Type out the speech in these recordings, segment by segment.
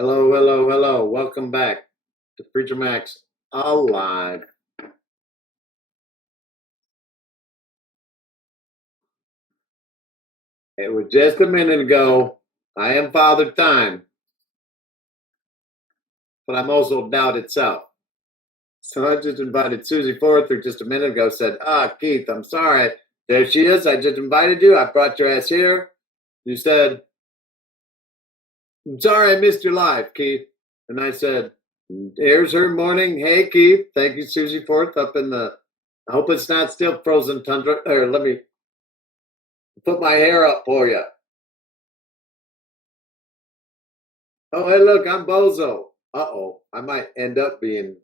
Hello, hello, hello. Welcome back to Preacher Max Alive. It was just a minute ago. I am Father Time, but I'm also doubt itself. So I just invited Susie forth, who just a minute ago said, Keith, I'm sorry. There she is. I just invited you. I brought your ass here. You said, I'm sorry I missed your live, Keith. And I said, here's her morning. Hey, Keith. Thank you, Susie Forth, up in the. I hope it's not still frozen tundra. Or let me put my hair up for you. Oh, hey, look, I'm Bozo. Uh-oh, I might end up being.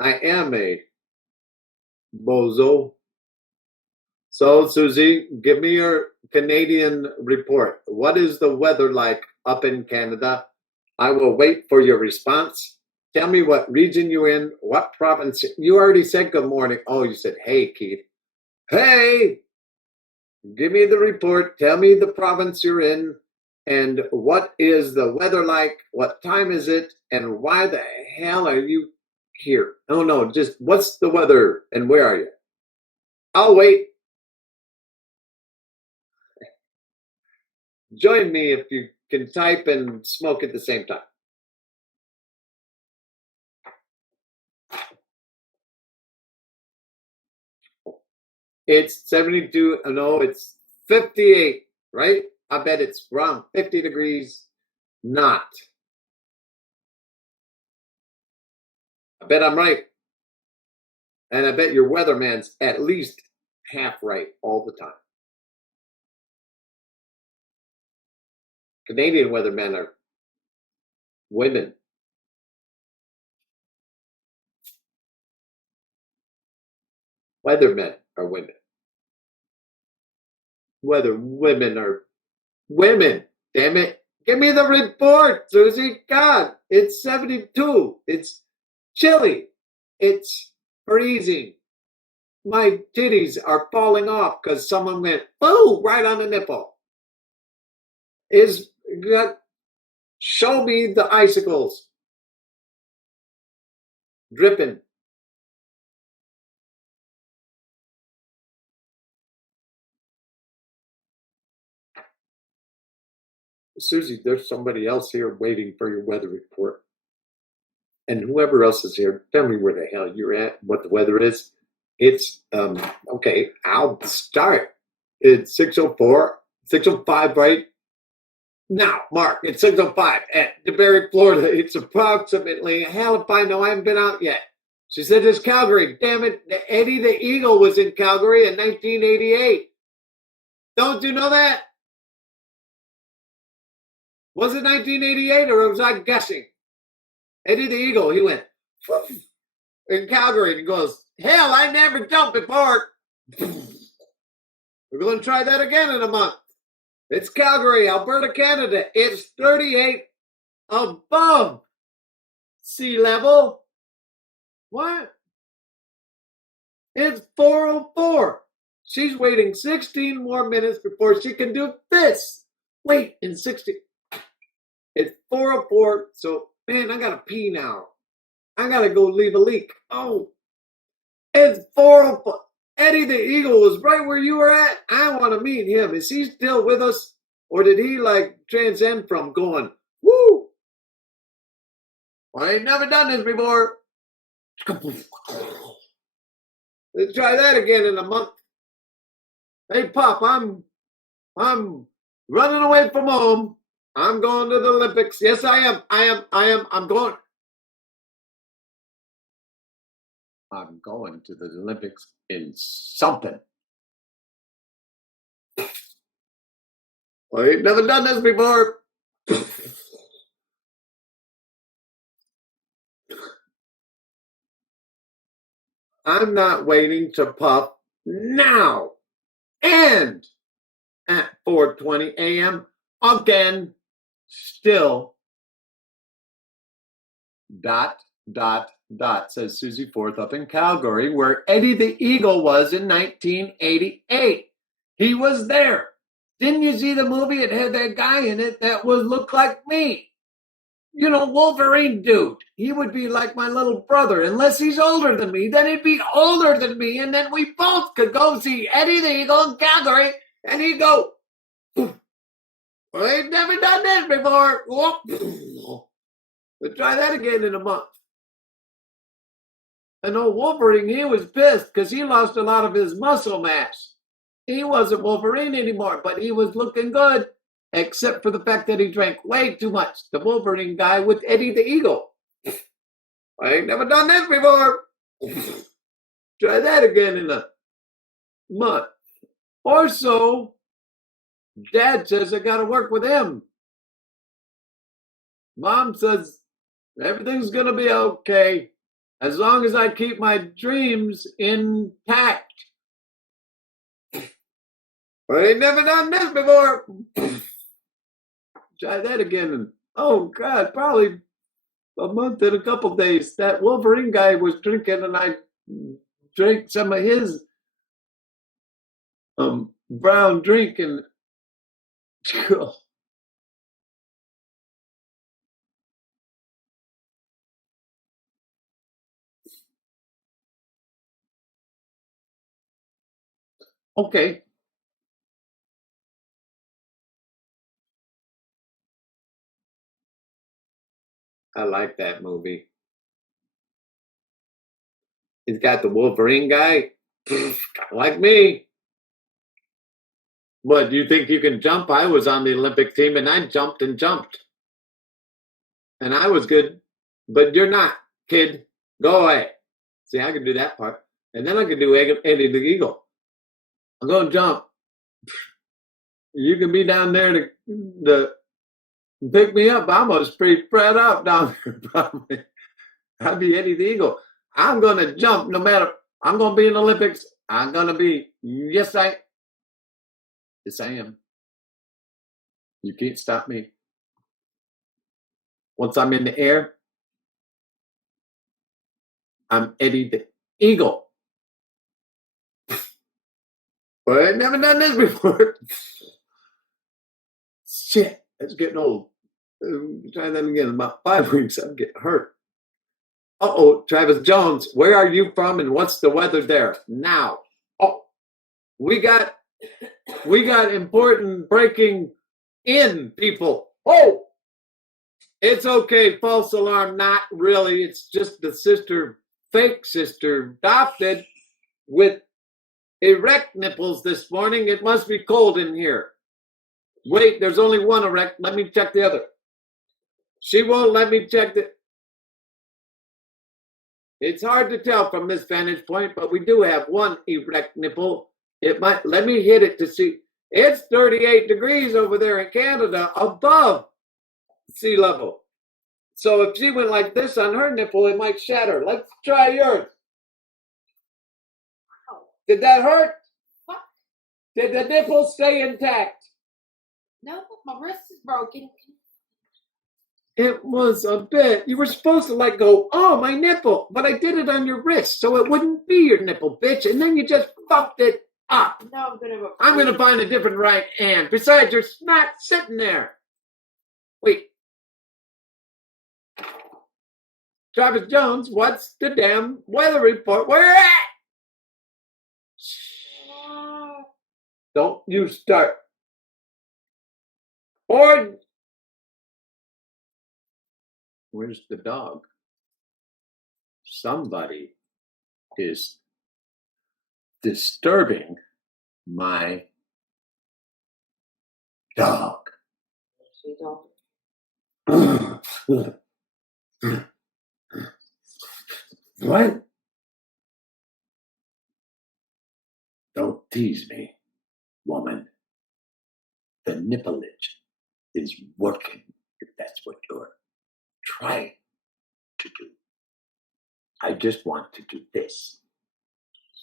I am a Bozo. So, Susie, give me your Canadian report. What is the weather like up in Canada? I will wait for your response. Tell me what region you're in, what province. You already said good morning. Oh, you said, hey, Keith. Hey, give me the report. Tell me the province you're in and what is the weather like? What time is it? And why the hell are you here? Oh, no, just what's the weather and where are you? I'll wait. Join me if you can type and smoke at the same time. It's 72. No, it's 58, right? I bet it's wrong. 50 degrees, not. I bet I'm right. And I bet your weatherman's at least half right all the time. Canadian weathermen are women. Weathermen are women. Weather women are women. Damn it. Give me the report, Susie. God, it's 72. It's chilly. It's freezing. My titties are falling off because someone went, oh, right on the nipple. Show me the icicles dripping. Susie, there's somebody else here waiting for your weather report. And whoever else is here, tell me where the hell you're at, what the weather is. It's okay, I'll start. It's 6:04, 6:05, right? Now, Mark, it's 6:05 at DeBerry, Florida. It's approximately, hell if I know, I haven't been out yet. She said it's Calgary. Damn it, Eddie the Eagle was in Calgary in 1988. Don't you know that? Was it 1988 or was I guessing? Eddie the Eagle, he went in Calgary and he goes, hell, I never jumped before. We're going to try that again in a month. It's Calgary, Alberta, Canada. It's 38 above sea level. What? It's 4:04. She's waiting 16 more minutes before she can do this. Wait, in 60. It's 4:04. So, man, I got to pee now. I got to go leave a leak. Oh, it's 4:04. Eddie the Eagle was right where you were at. I want to meet him. Is he still with us? Or did he like transcend from going, woo? Well, I ain't never done this before. Let's try that again in a month. Hey, Pop, I'm running away from home. I'm going to the Olympics. Yes, I am. I'm going. I'm going to the Olympics in something. Well, you've never done this before. I'm not waiting to puff now. And at 4:20 a.m. again, still dot says Susie Forth up in Calgary, where Eddie the Eagle was in 1988. He was there. Didn't you see the movie? It had that guy in it that would look like me. Wolverine dude. He would be like my little brother, unless he's older than me. Then he'd be older than me, and then we both could go see Eddie the Eagle in Calgary, and he'd go, well, they've never done this before. We'll try that again in a month. And old Wolverine, he was pissed because he lost a lot of his muscle mass. He wasn't Wolverine anymore, but he was looking good, except for the fact that he drank way too much. The Wolverine guy with Eddie the Eagle. I ain't never done this before. Try that again in a month or so. Dad says I got to work with him. Mom says everything's going to be okay as long as I keep my dreams intact. I ain't never done this before. Try that again. And oh, God, probably a month and a couple days. That Wolverine guy was drinking, and I drank some of his brown drink, and okay. I like that movie. He's got the Wolverine guy, like me. But do you think you can jump? I was on the Olympic team, and I jumped and jumped. And I was good. But you're not, kid. Go away. See, I can do that part. And then I can do Eddie the Eagle. I'm going to jump. You can be down there to pick me up. I'm going to pretty spread out down there, probably. I'll be Eddie the Eagle. I'm going to jump no matter. I'm going to be in the Olympics. I'm going to be. Yes, I am. You can't stop me. Once I'm in the air, I'm Eddie the Eagle. But I've never done this before. Shit, it's getting old. Try that again. In about 5 weeks, I'm getting hurt. Uh-oh, Travis Jones, where are you from and what's the weather there now? Oh, we got important breaking in, people. Oh, it's okay, false alarm, not really. It's just the fake sister, adopted with erect nipples this morning. It must be cold in here. Wait, there's only one erect. Let me check the other. She won't let me check the. It's hard to tell from this vantage point, but we do have one erect nipple. It might. Let me hit it to see. It's 38 degrees over there in Canada above sea level. So if she went like this on her nipple, it might shatter. Let's try yours. Did that hurt? What? Did the nipple stay intact? No, my wrist is broken. It was a bit. You were supposed to go, oh, my nipple. But I did it on your wrist, so it wouldn't be your nipple, bitch. And then you just fucked it up. No, I'm going to find a different right hand. Besides, you're not sitting there. Wait. Travis Jones, what's the damn weather report? Where at? Don't you start. Or where's the dog? Somebody is disturbing my dog. What? Don't tease me, woman. The nippleage is working, if that's what you're trying to do. I just want to do this.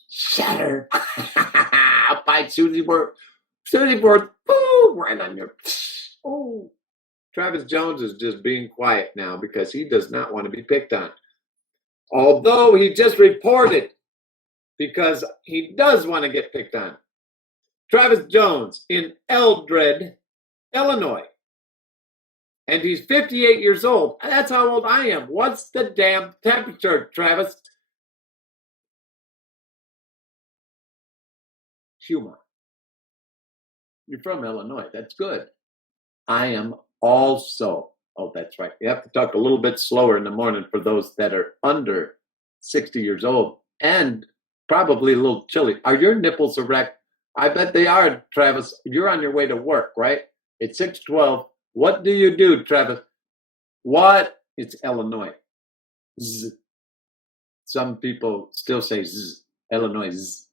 Shatter. I'll bite Susie Bird. Susie Bird. Boom! Right on your. Oh. Travis Jones is just being quiet now because he does not want to be picked on. Although he just reported because he does want to get picked on. Travis Jones in Eldred, Illinois. And he's 58 years old. That's how old I am. What's the damn temperature, Travis? Humor. You're from Illinois. That's good. I am also. Oh, that's right. You have to talk a little bit slower in the morning for those that are under 60 years old and probably a little chilly. Are your nipples erect? I bet they are, Travis. You're on your way to work, right? It's 6:12. What do you do, Travis? What? It's Illinois. Z. Some people still say Z. Illinois. Z.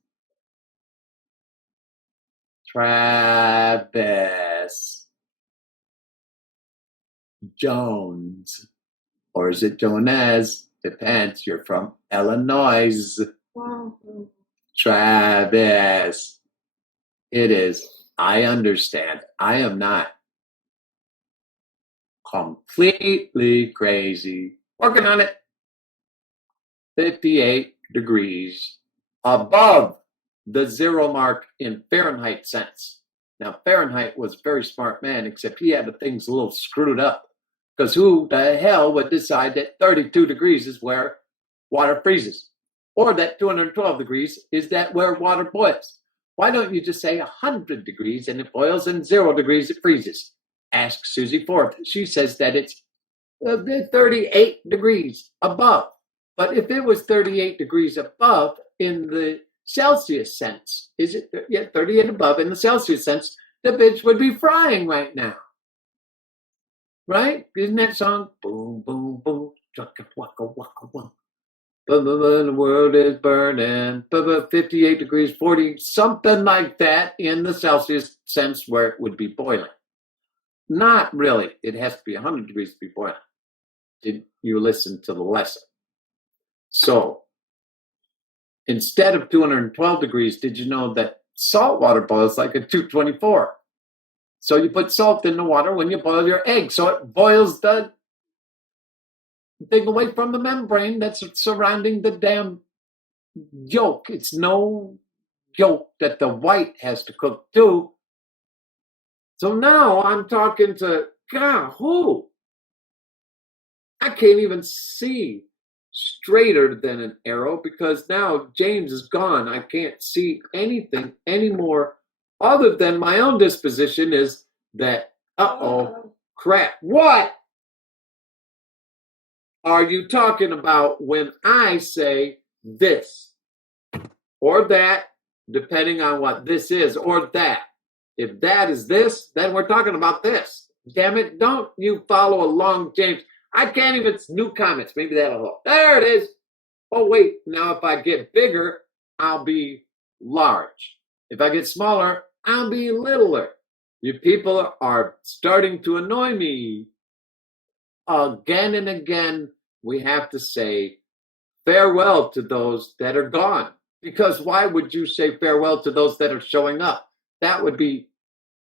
Travis Jones. Or is it Jones? Depends. You're from Illinois. Travis. It is. I understand. I am not completely crazy. Working on it. 58 degrees above the zero mark in Fahrenheit sense. Now, Fahrenheit was a very smart man, except he had the things a little screwed up. Because who the hell would decide that 32 degrees is where water freezes? Or that 212 degrees is that where water boils? Why don't you just say 100 degrees and it boils, and 0 degrees it freezes? Ask Susie Forbes. She says that it's 38 degrees above. But if it was 38 degrees above in the Celsius sense, is it? Yeah, 38 above in the Celsius sense, the bitch would be frying right now. Right? Isn't that song? Boom, boom, boom. Chugga, waka, waka, waka. The world is burning. 58 degrees, 40, something like that in the Celsius sense where it would be boiling. Not really. It has to be 100 degrees to be boiling. Did you listen to the lesson? So, instead of 212 degrees, did you know that salt water boils like a 224? So you put salt in the water when you boil your egg. So it boils the thing away from the membrane that's surrounding the damn yolk. It's no yolk that the white has to cook too. So now I'm talking to, God, who? I can't even see straighter than an arrow because now James is gone. I can't see anything anymore other than my own disposition is that, crap. What are you talking about when I say this or that, depending on what this is, or that? If that is this, then we're talking about this. Damn it, don't you follow along, James. I can't even, new comments, maybe that'll help. There it is. Oh, wait, now if I get bigger, I'll be large. If I get smaller, I'll be littler. You people are starting to annoy me. Again and again, we have to say farewell to those that are gone. Because why would you say farewell to those that are showing up? That would be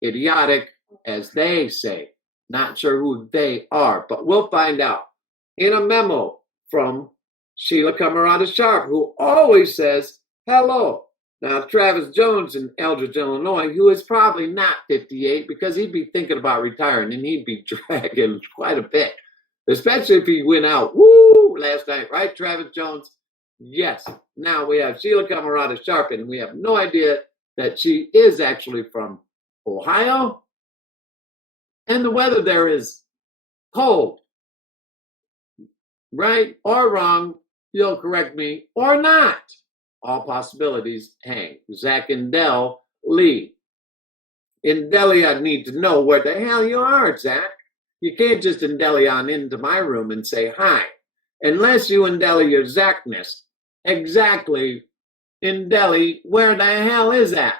idiotic, as they say. Not sure who they are, but we'll find out. In a memo from Sheila Camarada Sharp, who always says hello. Now, Travis Jones in Eldridge, Illinois, who is probably not 58 because he'd be thinking about retiring and he'd be dragging quite a bit, especially if he went out, last night, right, Travis Jones? Yes. Now we have Sheila Camarada Sharp, and we have no idea that she is actually from Ohio. And the weather there is cold. Right or wrong, you'll correct me, or not. All possibilities hang. Zach and Del Lee. In Delhi, I need to know where the hell you are, Zach. You can't just Indeli on into my room and say hi. Unless you Indeli your Zachness. Exactly. Indeli, where the hell is that?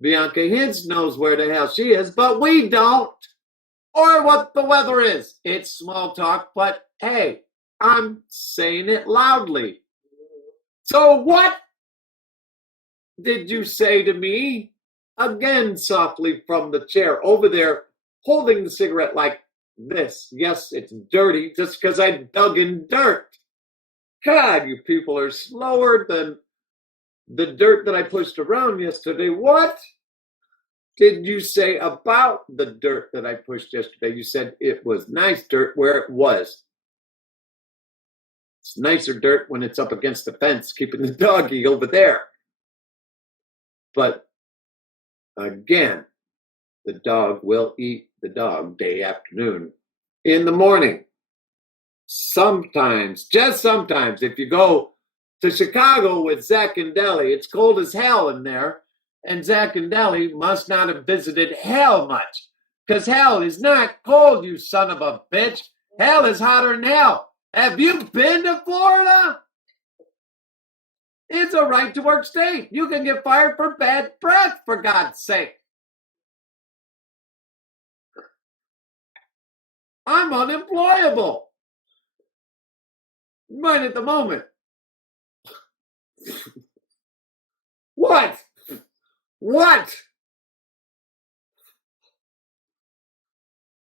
Bianca Hintz knows where the hell she is, but we don't. Or what the weather is. It's small talk, but hey, I'm saying it loudly. So what did you say to me? Again, softly from the chair over there, holding the cigarette like this. Yes, it's dirty just because I dug in dirt. God, you people are slower than the dirt that I pushed around yesterday. What? did you say about the dirt that I pushed yesterday? You said it was nice dirt where it was. It's nicer dirt when it's up against the fence, keeping the doggy over there. But again, the dog will eat the dog day afternoon. In the morning, sometimes, just sometimes, if you go to Chicago with Zach and Deli, it's cold as hell in there, and Zach and Deli must not have visited hell much, because hell is not cold, you son of a bitch. Hell is hotter than hell. Have you been to Florida? It's a right to work state. You can get fired for bad breath, for God's sake. I'm unemployable. Right at the moment. What? What?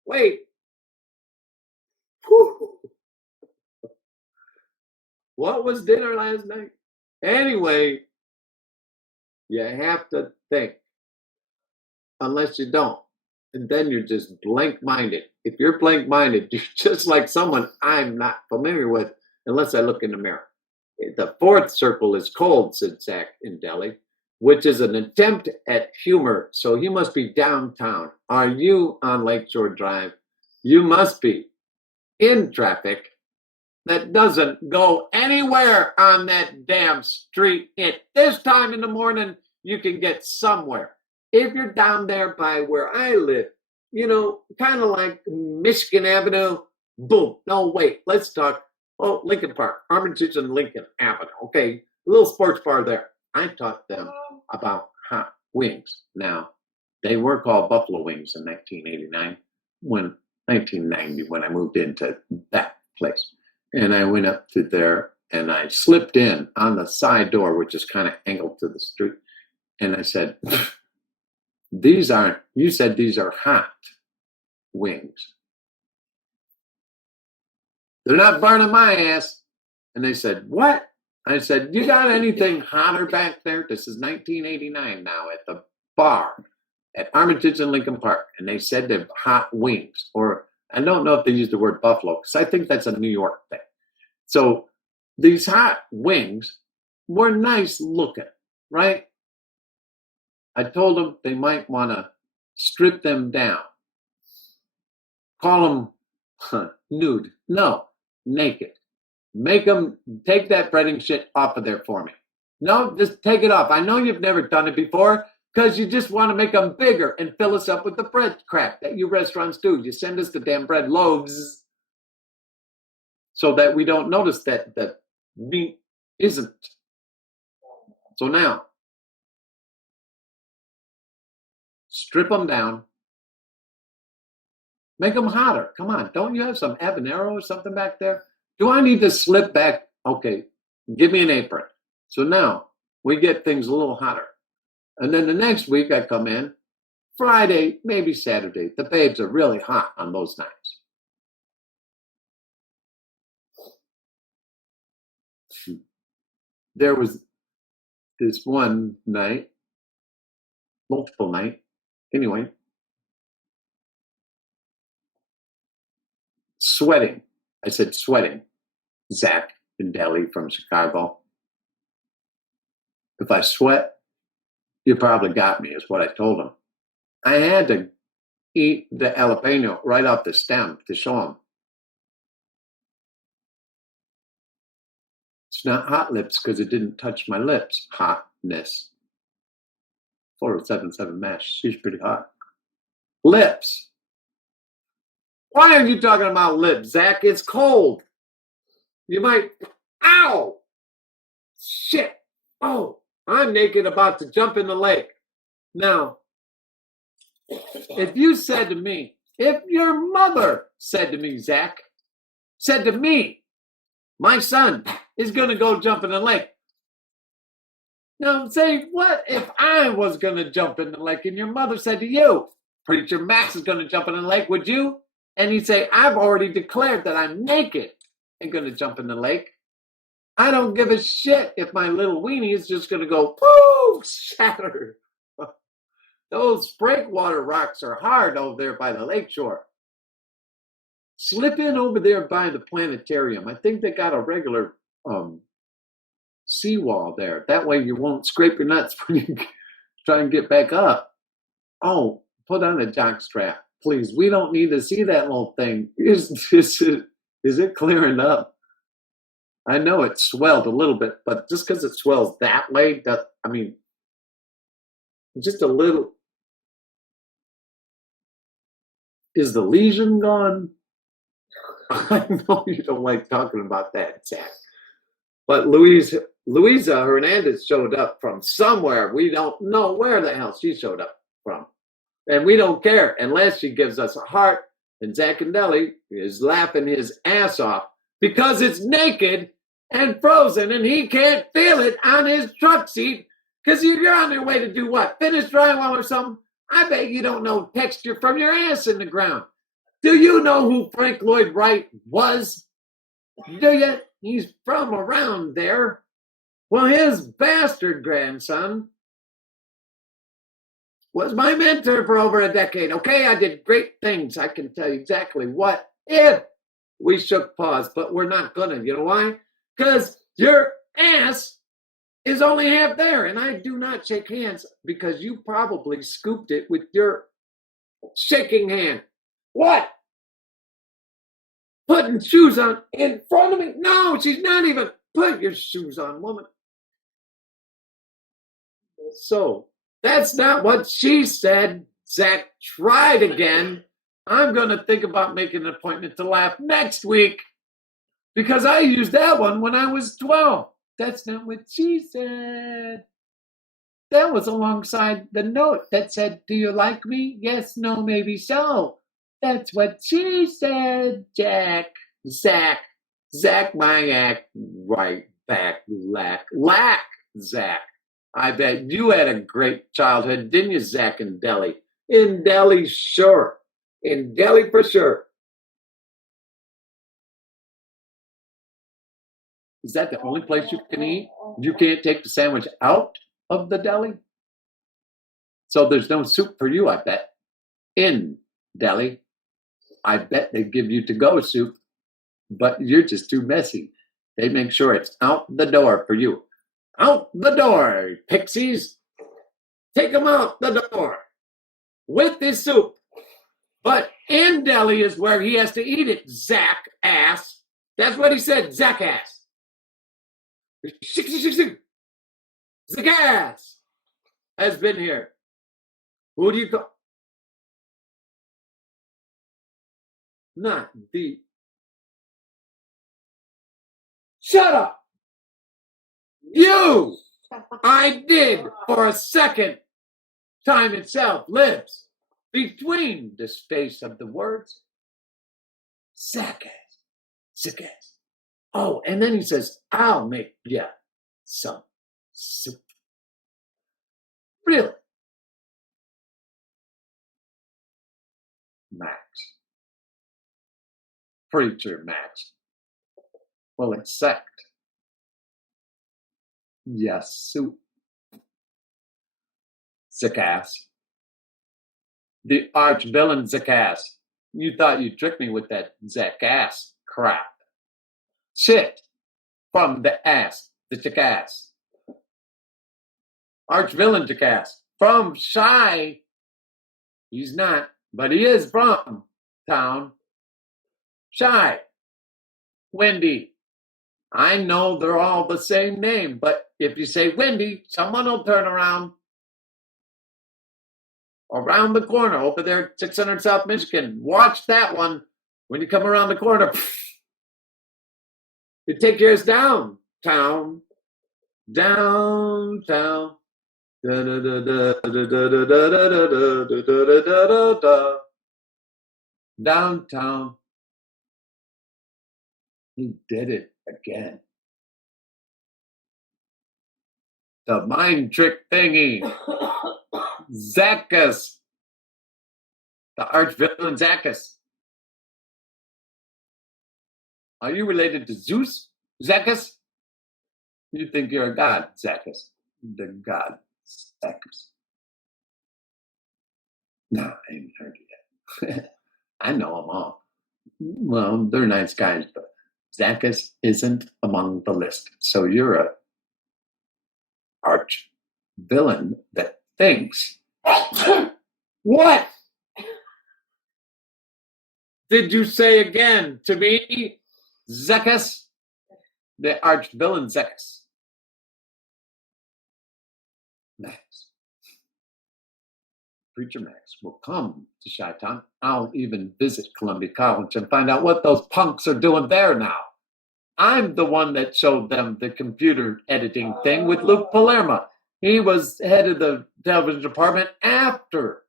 Wait. Whew. What was dinner last night? Anyway, you have to think. Unless you don't. And then you're just blank-minded. If you're blank-minded, you're just like someone I'm not familiar with unless I look in the mirror. The fourth circle is cold, said Zach in Delhi, which is an attempt at humor. So you must be downtown. Are you on Lakeshore Drive? You must be in traffic that doesn't go anywhere on that damn street. At this time in the morning, you can get somewhere. If you're down there by where I live, you know, kind of like Michigan Avenue, boom. No, wait, let's talk. Oh, Lincoln Park, Armitage and Lincoln Avenue. Okay, a little sports bar there. I taught them about hot wings. Now, they were called Buffalo Wings in 1990 when I moved into that place. And I went up to there and I slipped in on the side door, which is kind of angled to the street. And I said, you said these are hot wings. They're not burning my ass. And they said, what? I said, you got anything hotter back there? This is 1989 now at the bar at Armitage and Lincoln Park. And they said they're hot wings. Or I don't know if they used the word buffalo because I think that's a New York thing. So these hot wings were nice looking, right? I told them they might want to strip them down. Call them nude. No, naked. Make them take that breading shit off of there for me. No, just take it off. I know you've never done it before because you just want to make them bigger and fill us up with the bread crap that you restaurants do. You send us the damn bread loaves so that we don't notice that the meat isn't. So now, strip them down. Make them hotter. Come on. Don't you have some habanero or something back there? Do I need to slip back? Okay, give me an apron. So now we get things a little hotter. And then the next week I come in, Friday, maybe Saturday. The babes are really hot on those nights. There was this one night, multiple night, anyway, sweating. I said sweating. Zach in Delhi from Chicago. If I sweat, you probably got me, is what I told him. I had to eat the jalapeno right off the stem to show him. It's not hot lips because it didn't touch my lips. Hotness. 4077 mesh. She's pretty hot. Lips. Why are you talking about lips, Zach? It's cold. You might. Ow! Shit. Oh, I'm naked about to jump in the lake. Now, if you said to me, if your mother said to me, Zach, said to me, my son is going to go jump in the lake. Now, say, what if I was going to jump in the lake and your mother said to you, Preacher Max is going to jump in the lake, would you? And you'd say, I've already declared that I'm naked and going to jump in the lake. I don't give a shit if my little weenie is just going to go, poof, shatter. Those breakwater rocks are hard over there by the lakeshore. Slip in over there by the planetarium. I think they got a regular seawall there. That way you won't scrape your nuts when you try and get back up. Oh, put on a jock strap, please. We don't need to see that little thing. Is it clearing up? I know it swelled a little bit, but just because it swells that way, just a little. Is the lesion gone? I know you don't like talking about that, Zach. But Luisa Hernandez showed up from somewhere. We don't know where the hell she showed up from. And we don't care unless she gives us a heart. And Zackandelli is laughing his ass off because it's naked and frozen and he can't feel it on his truck seat because you're on your way to do what? Finish drywall or something? I bet you don't know texture from your ass in the ground. Do you know who Frank Lloyd Wright was? Do you? He's from around there. Well, his bastard grandson was my mentor for over a decade. Okay, I did great things. I can tell you exactly what if we shook paws, but we're not gonna. You know why? Because your ass is only half there, and I do not shake hands because you probably scooped it with your shaking hand. What? Putting shoes on in front of me? No, she's not even. Put your shoes on, woman. So that's not what she said. Zach tried again. I'm going to think about making an appointment to laugh next week because I used that one when I was 12. That's not what she said. That was alongside the note that said, "Do you like me? Yes, no, maybe so." That's what she said, Zach, my act right back, lack, Zach. I bet you had a great childhood, didn't you, Zackandelli? In Delhi, sure. In Delhi, for sure. Is that the only place you can eat? You can't take the sandwich out of the deli? So there's no soup for you, I bet. In Delhi, I bet they give you to-go soup, but you're just too messy. They make sure it's out the door for you. Out the door, pixies. Take them out the door with this soup. But in Delhi is where he has to eat it, Zach ass. That's what he said, Zach ass. Zach ass has been here. Who do you call? Not the. Shut up! You! I did for a second. Time itself lives between the space of the words. Zackass. Zackass. Oh, and then he says, "I'll make ya some soup." Really? Max. Preacher Max. Will accept. Yes, soup. Zackass. The arch villain Zackass. You thought you tricked me with that Zackass crap. Shit. From the ass. The Jackass. Arch villain Jackass. From Shy. He's not, but he is from town. Shy. Wendy. I know they're all the same name, but if you say Wendy, someone will turn around the corner over there, 600 South Michigan. Watch that one. When you come around the corner, you take yours downtown. Downtown. Downtown. He did it again. The mind trick thingy. Zacchus. The arch villain Zacchus. Are you related to Zeus, Zacchus? You think you're a god, Zacchus. The god, Zacchus. No, I ain't heard it yet. I know them all. Well, they're nice guys, but Zacchus isn't among the list. So you're a arch villain that thinks. What did you say again to me, Zacchus? The arch villain Zacchus. Max. Preacher Max will come to Chi-Town. I'll even visit Columbia College and find out what those punks are doing there now. I'm the one that showed them the computer editing thing with Luke Palermo. He was head of the television department after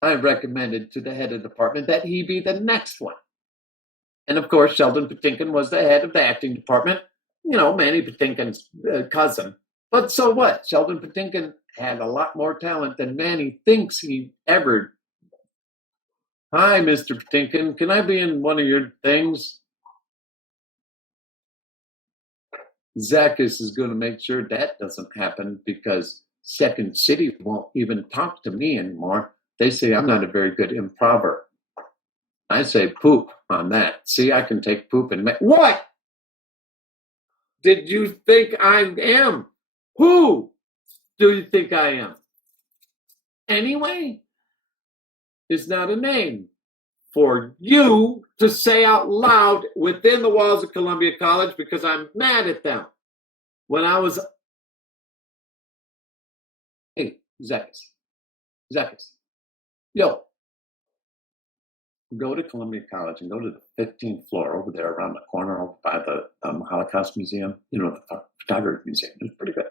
I recommended to the head of the department that he be the next one. And of course, Sheldon Patinkin was the head of the acting department. You know, Manny Patinkin's cousin. But so what? Sheldon Patinkin had a lot more talent than Manny thinks he ever. Hi, Mr. Patinkin. Can I be in one of your things? Zacchus is going to make sure that doesn't happen because Second City won't even talk to me anymore. They say I'm not a very good improver. I say poop on that. See, I can take poop and make. What did you think I am? Who do you think I am? Anyway, is not a name for you to say out loud within the walls of Columbia College because I'm mad at them. When I was. Hey, Zacchus. Yo. Go to Columbia College and go to the 15th floor over there around the corner over by the Holocaust Museum, you know, the photography museum. It's pretty good.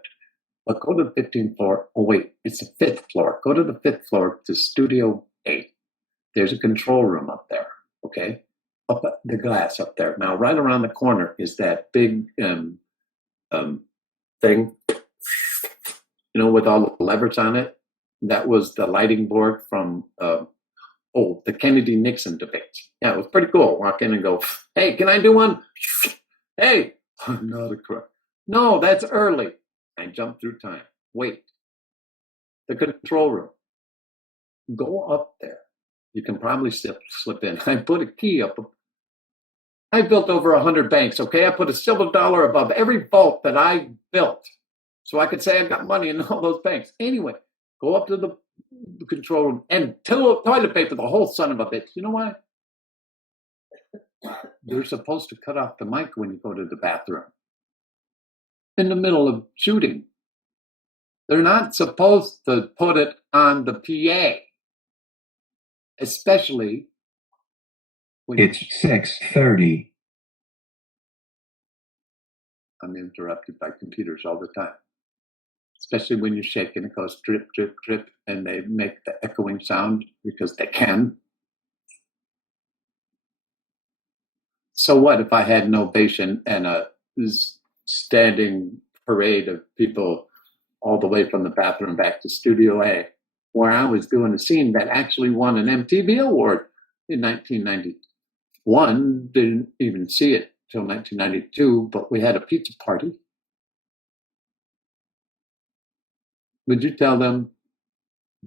But go to the 15th floor. Oh, wait, it's the 5th floor. Go to the 5th floor to Studio 8. There's a control room up there, okay? Up at the glass up there. Now, right around the corner is that big thing, you know, with all the levers on it. That was the lighting board from the Kennedy-Nixon debate. Yeah, it was pretty cool. Walk in and go, hey, can I do one? Hey, I'm not a crook. No, that's early. I jumped through time. Wait. The control room. Go up there. You can probably slip in. I put a key up. I built over 100 banks, okay? I put a silver dollar above every vault that I built. So I could say I've got money in all those banks. Anyway, go up to the control room and toilet paper the whole son of a bitch. You know why? They're supposed to cut off the mic when you go to the bathroom. In the middle of shooting. They're not supposed to put it on the PA. Especially when it's 6:30. I'm interrupted by computers all the time. Especially when you shake and it goes drip, drip, drip, and they make the echoing sound because they can. So what if I had an ovation and a standing parade of people all the way from the bathroom back to Studio A, where I was doing a scene that actually won an MTV award in 1991. Didn't even see it till 1992, but we had a pizza party. Would you tell them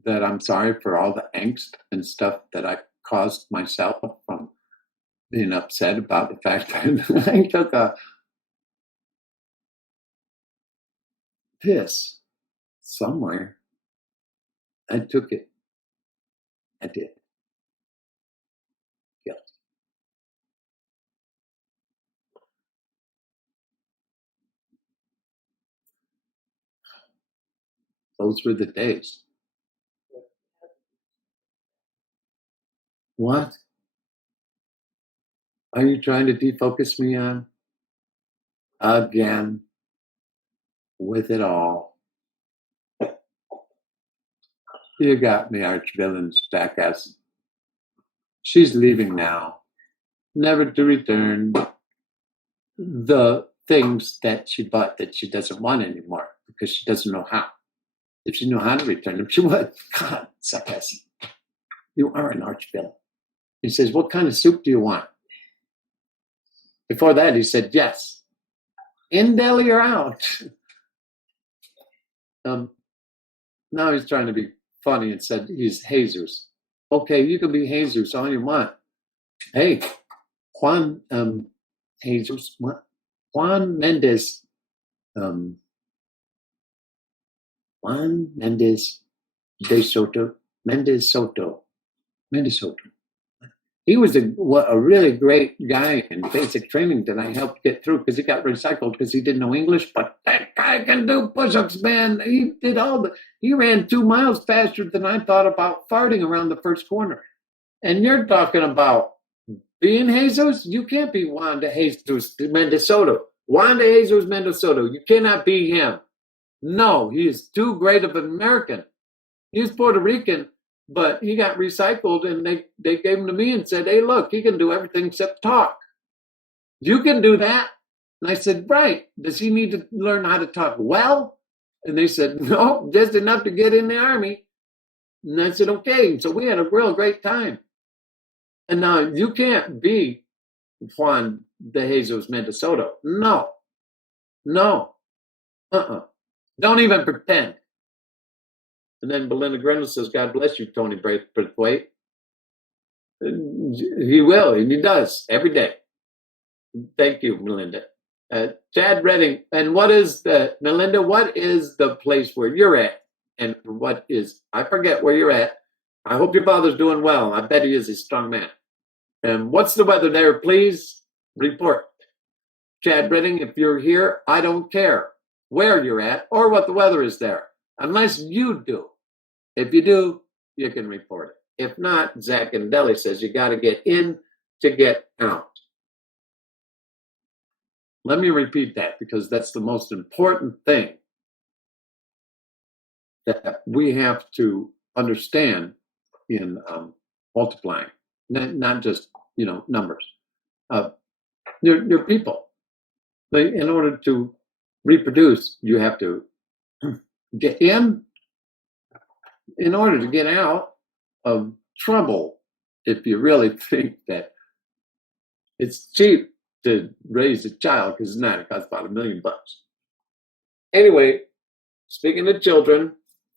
that I'm sorry for all the angst and stuff that I caused myself from being upset about the fact that I took a piss somewhere? I took it. I did. Guilty. Those were the days. What are you trying to defocus me on? Again, with it all. You got me, archvillain jackass. She's leaving now, never to return the things that she bought that she doesn't want anymore because she doesn't know how. If she knew how to return them, she would. God, jackass. You are an archvillain. He says, what kind of soup do you want? Before that, he said, yes. In deli or out? Now he's trying to be funny and said he's Jesus. Okay, you can be Jesus all you want. Hey, Juan Jesus, Juan Mendez, Juan Mendez de Soto, Mendez Soto. He was a really great guy in basic training that I helped get through because he got recycled because he didn't know English. But that guy can do push-ups, man. He ran 2 miles faster than I thought about farting around the first corner. And you're talking about being Jesus? You can't be Juan de Jesus Mendesoto. Juan de Jesus Mendesoto. You cannot be him. No, he is too great of an American. He's Puerto Rican, but he got recycled, and they gave him to me and said, hey, look, he can do everything except talk. You can do that? And I said, right. Does he need to learn how to talk well? And they said, no, just enough to get in the Army. And I said, okay. So we had a real great time. And now you can't be Juan de Jesus Mendesoto. No. Don't even pretend. And then Belinda Grindle says, God bless you, Tony Braithwaite. He will, and he does every day. Thank you, Melinda. Chad Redding, and Melinda, what is the place where you're at? And I forget where you're at. I hope your father's doing well. I bet he is a strong man. And what's the weather there? Please report. Chad Redding, if you're here, I don't care where you're at or what the weather is there, unless you do. If you do, you can report it. If not, Zach in Delhi says you got to get in to get out. Let me repeat that because that's the most important thing that we have to understand in multiplying, not just numbers. They're people. In order to reproduce, you have to get in order to get out of trouble. If you really think that it's cheap to raise a child, because it's not, it costs about $1 million. Anyway, speaking of children,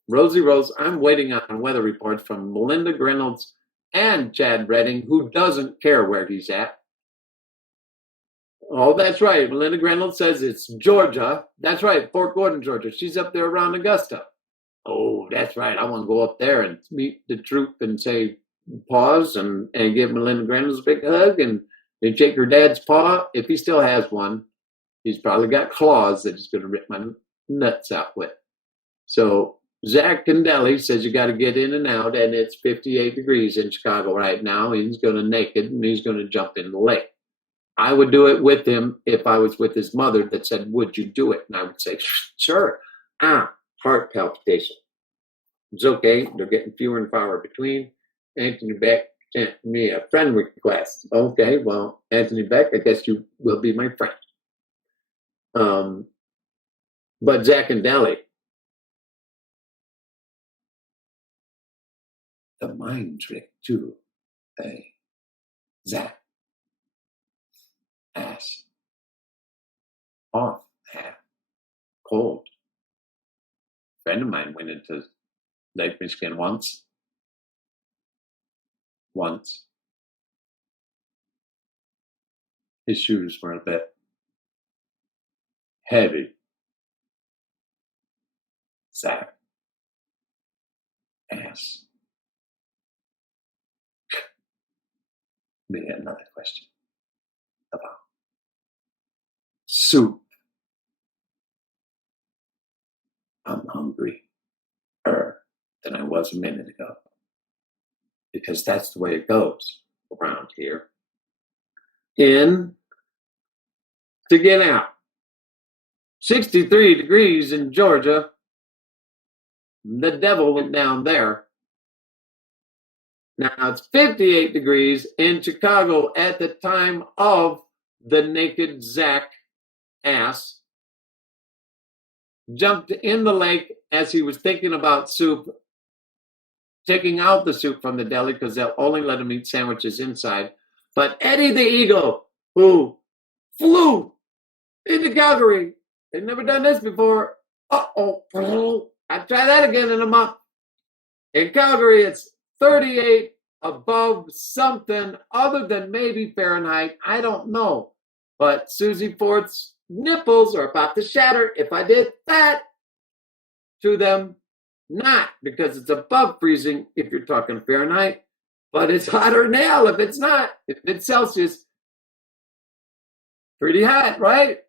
Rosie Rose, I'm waiting on weather reports from Melinda Reynolds and Chad Redding, who doesn't care where he's at. Oh, that's right. Melinda Reynolds says it's Georgia. That's right, Fort Gordon, Georgia. She's up there around Augusta. Oh, that's right. I want to go up there and meet the troop and say pause and give Melinda Reynolds a big hug and shake her dad's paw. If he still has one, he's probably got claws that he's going to rip my nuts out with. So Zach Candelli says you got to get in and out, and it's 58 degrees in Chicago right now. He's going to naked, and he's going to jump in the lake. I would do it with him if I was with his mother that said, would you do it? And I would say, sure. Heart palpitation. It's okay. They're getting fewer and far between. Anthony Beck sent me a friend request. Okay, well, Anthony Beck, I guess you will be my friend. But Zach and Deli, the mind trick too. Hey, Zach, ass, off, cold. A friend of mine went into Lake Michigan once. His shoes were a bit heavy. Zach, ass. We had another question about soup. I'm hungrier than I was a minute ago, because that's the way it goes around here. In to get out. 63 degrees in Georgia. The devil went down there. Now it's 58 degrees in Chicago at the time of the naked Zach ass jumped in the lake as he was thinking about soup, taking out the soup from the deli because they'll only let him eat sandwiches inside. But Eddie the Eagle, who flew into Calgary, they've never done this before. I'll try that again in a month. In Calgary, it's 38 above something other than maybe Fahrenheit. I don't know. But Susie Ford's nipples are about to shatter if I did that to them. Not because it's above freezing if you're talking Fahrenheit, but it's hotter than hell if it's not. If it's Celsius, pretty hot, right?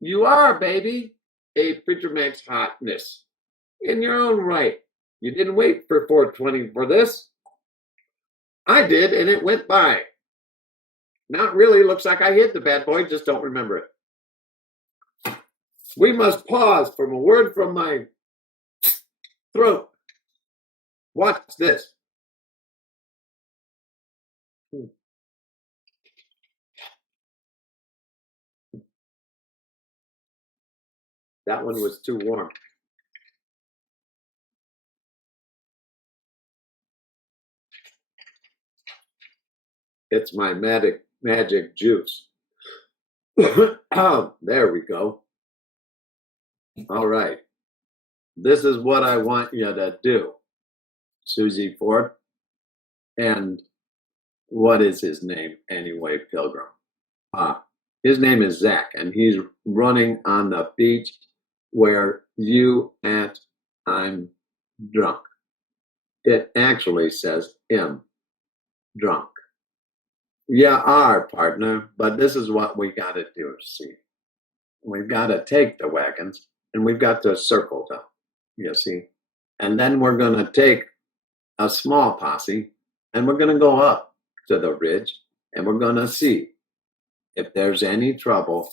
You are, baby, a Preacher Max hotness in your own right. You didn't wait for 420 for this. I did, and it went by. Not really. Looks like I hit the bad boy, just don't remember it. We must pause from a word from my throat. Watch this. That one was too warm. It's my magic juice. There we go. All right. This is what I want you to do, Susie Ford. And what is his name anyway, Pilgrim? His name is Zach, and he's running on the beach where you at I'm drunk. It actually says drunk. You are, partner, but this is what we got to do, see. We've got to take the wagons, and we've got to circle them, you see. And then we're going to take a small posse, and we're going to go up to the ridge, and we're going to see if there's any trouble.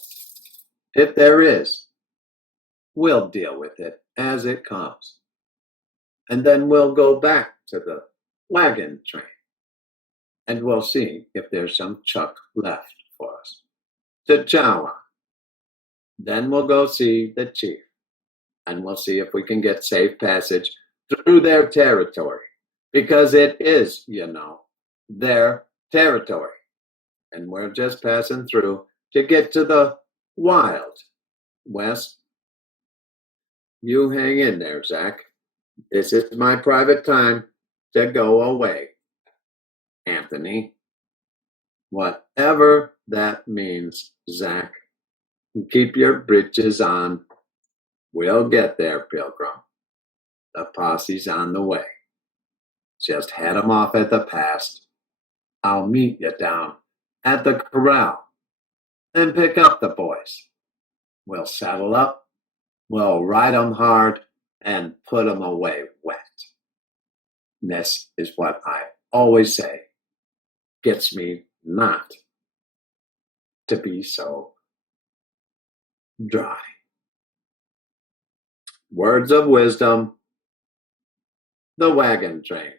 If there is, we'll deal with it as it comes. And then we'll go back to the wagon train, and we'll see if there's some chuck left for us to chow on. Then we'll go see the chief, and we'll see if we can get safe passage through their territory, because it is, their territory. And we're just passing through to get to the Wild West. You hang in there, Zach. This is my private time to go away, Anthony. Whatever that means, Zach. Keep your britches on. We'll get there, Pilgrim. The posse's on the way. Just head 'em off at the pass. I'll meet you down at the corral and pick up the boys. We'll saddle up, we'll ride 'em hard, and put 'em away wet. This is what I always say gets me not to be so dry. Words of wisdom. The wagon train,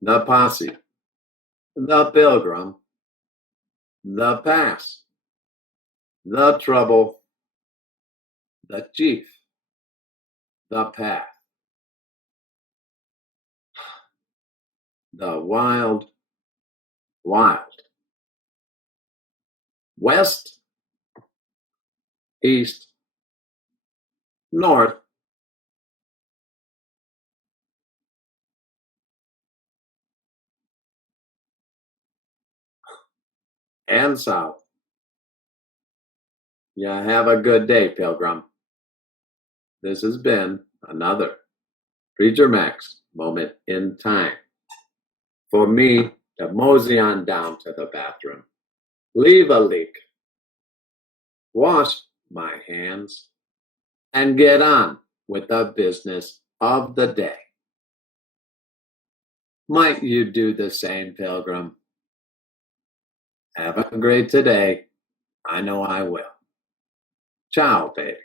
the posse, the pilgrim, the pass, the trouble, the chief, the path, the wild, west, east, north, and south. You have a good day, Pilgrim. This has been another Preacher Max moment in time for me to mosey on down to the bathroom, leave a leak, wash my hands, and get on with the business of the day. Might you do the same, Pilgrim? Have a great today. I know I will. Ciao, baby.